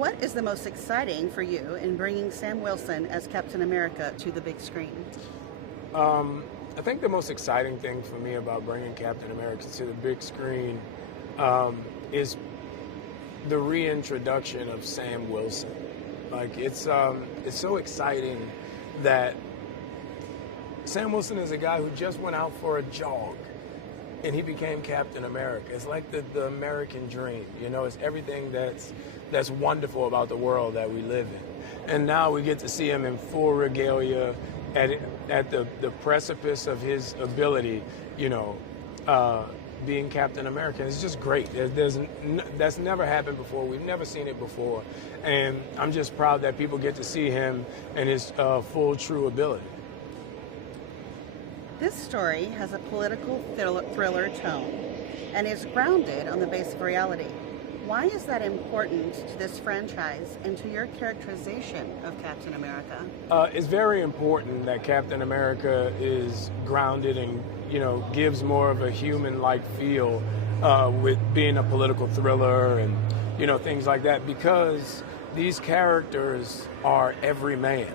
What is the most exciting for you in bringing Sam Wilson as Captain America to the big screen? I think the most exciting thing for me about bringing Captain America to the big screen is the reintroduction of Sam Wilson. Like it's so exciting that Sam Wilson is a guy who just went out for a jog and he became Captain America. It's like the American dream, you know. It's everything that's wonderful about the world that we live in. And now we get to see him in full regalia at the precipice of his ability, you know, being Captain America. It's just great. That's never happened before. We've never seen it before. And I'm just proud that people get to see him in his full, true ability. This story has a political thriller tone and is grounded on the base of reality. Why is that important to this franchise and to your characterization of Captain America? It's very important that Captain America is grounded and, you know, gives more of a human-like feel with being a political thriller and, you know, things like that, because these characters are every man.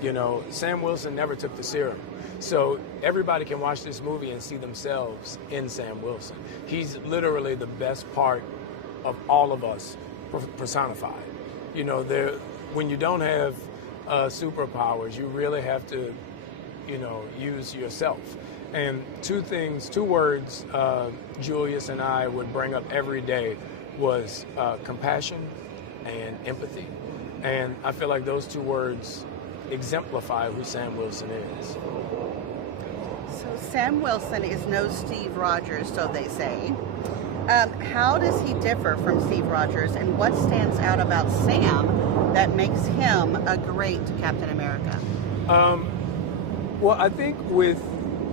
You know, Sam Wilson never took the serum. So everybody can watch this movie and see themselves in Sam Wilson. He's literally the best part of all of us personified. You know, when you don't have superpowers, you really have to, you know, use yourself. And two words Julius and I would bring up every day was compassion and empathy. And I feel like those two words exemplify who Sam Wilson is. So Sam Wilson is no Steve Rogers, so they say. How does he differ from Steve Rogers, and what stands out about Sam that makes him a great Captain America? Well, I think with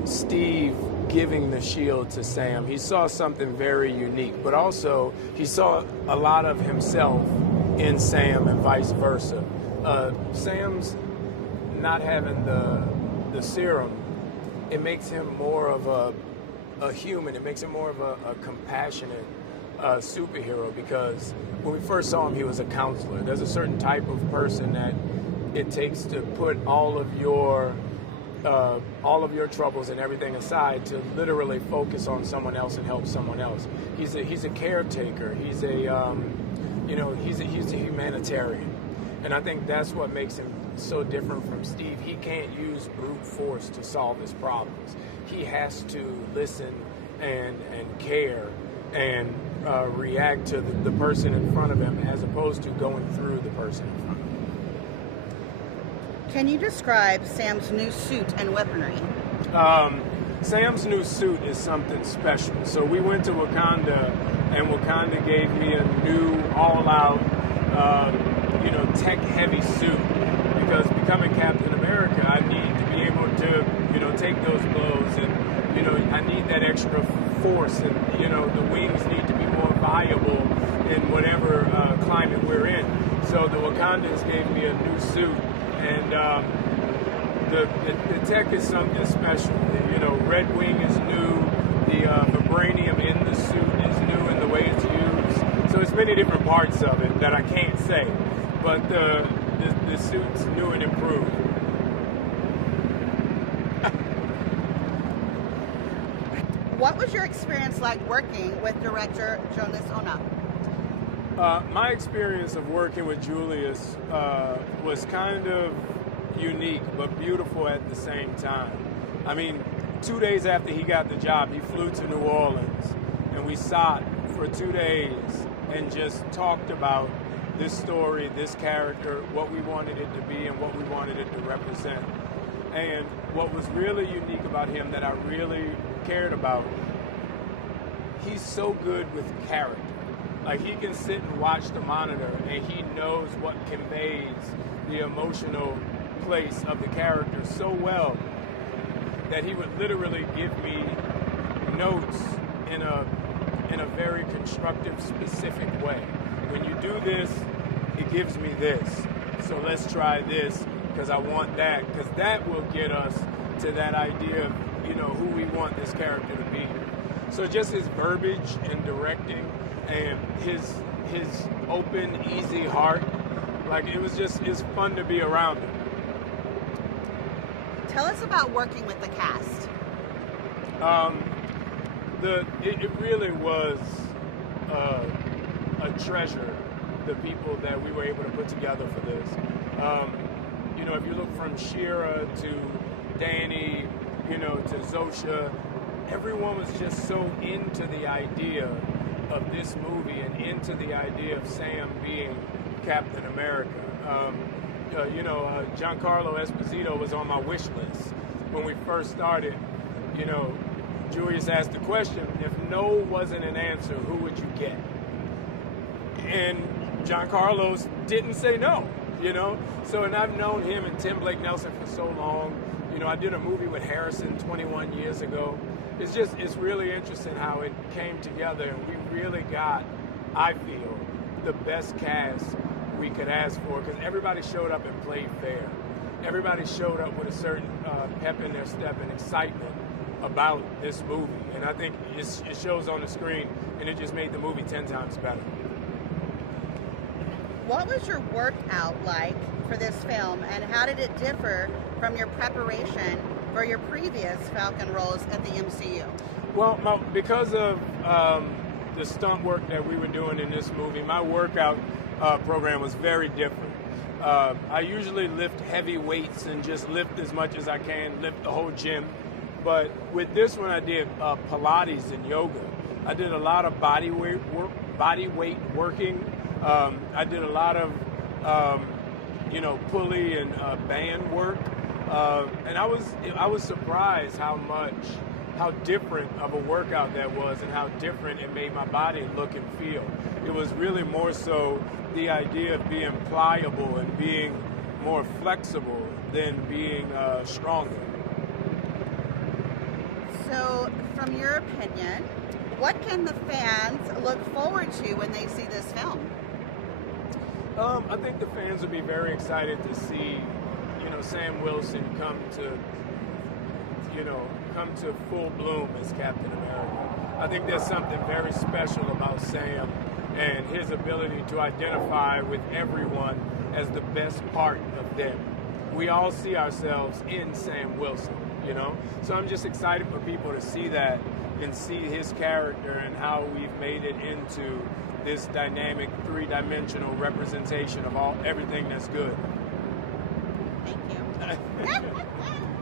Steve giving the shield to Sam, he saw something very unique, but also he saw a lot of himself in Sam and vice versa. Sam's not having the serum, it makes him more of a human. It makes him more of a compassionate superhero, because when we first saw him, he was a counselor. There's a certain type of person that it takes to put all of your troubles and everything aside to literally focus on someone else and help someone else. He's a caretaker. He's a humanitarian, and I think that's what makes him so different from Steve. He can't use brute force to solve his problems. He has to listen and care and react to the person in front of him, as opposed to going through the person in front of him. Can you describe Sam's new suit and weaponry? Sam's new suit is something special. So we went to Wakanda, and Wakanda gave me a new, all-out, tech-heavy suit. Because becoming Captain America, I need to be able to, you know, take those blows, and, you know, I need that extra force, and, you know, the wings need to be more viable in whatever climate we're in. So the Wakandans gave me a new suit, and the tech is something special. You know, Red Wing is new, the vibranium in the suit is new in the way it's used. So it's many different parts of it that I can't say, but the suit's new and improved. What was your experience like working with director Jonas Ona? My experience of working with Julius was kind of unique but beautiful at the same time. I mean, 2 days after he got the job, he flew to New Orleans, and we sat for 2 days and just talked about this story, this character, what we wanted it to be and what we wanted it to represent. And what was really unique about him that I really cared about, he's so good with character. Like, he can sit and watch the monitor and he knows what conveys the emotional place of the character so well that he would literally give me notes in a very constructive, specific way. When you do this, it gives me this. So let's try this, because I want that, because that will get us to that idea of, you know, who we want this character to be. So just his verbiage and directing and his open, easy heart Like it's fun to be around him. Tell us about working with the cast. It really was a treasure, the people that we were able to put together for this. If you look from Shira to Danny, to Zosha, everyone was just so into the idea of this movie and into the idea of Sam being Captain America. Giancarlo Esposito was on my wish list when we first started. Julius asked the question, if no wasn't an answer, who would you get? And Giancarlo didn't say no, So, and I've known him and Tim Blake Nelson for so long. I did a movie with Harrison 21 years ago. It's really interesting how it came together, and we really got, I feel, the best cast we could ask for, because everybody showed up and played fair. Everybody showed up with a certain pep in their step and excitement about this movie, and I think it shows on the screen, and it just made the movie 10 times better. What was your workout like for this film, and how did it differ from your preparation for your previous Falcon roles at the MCU? Well, because of the stunt work that we were doing in this movie, my workout program was very different. I usually lift heavy weights and just lift as much as I can, lift the whole gym. But with this one, I did Pilates and yoga. I did a lot of body weight working. I did a lot of pulley and band work. And I was surprised how different of a workout that was, and how different it made my body look and feel. It was really more so the idea of being pliable and being more flexible than being stronger. So, from your opinion, what can the fans look forward to when they see this film? I think the fans will be very excited to see, Sam Wilson come to full bloom as Captain America. I think there's something very special about Sam and his ability to identify with everyone as the best part of them. We all see ourselves in Sam Wilson, So I'm just excited for people to see that and see his character and how we've made it into this dynamic, three-dimensional representation of everything that's good. Thank you.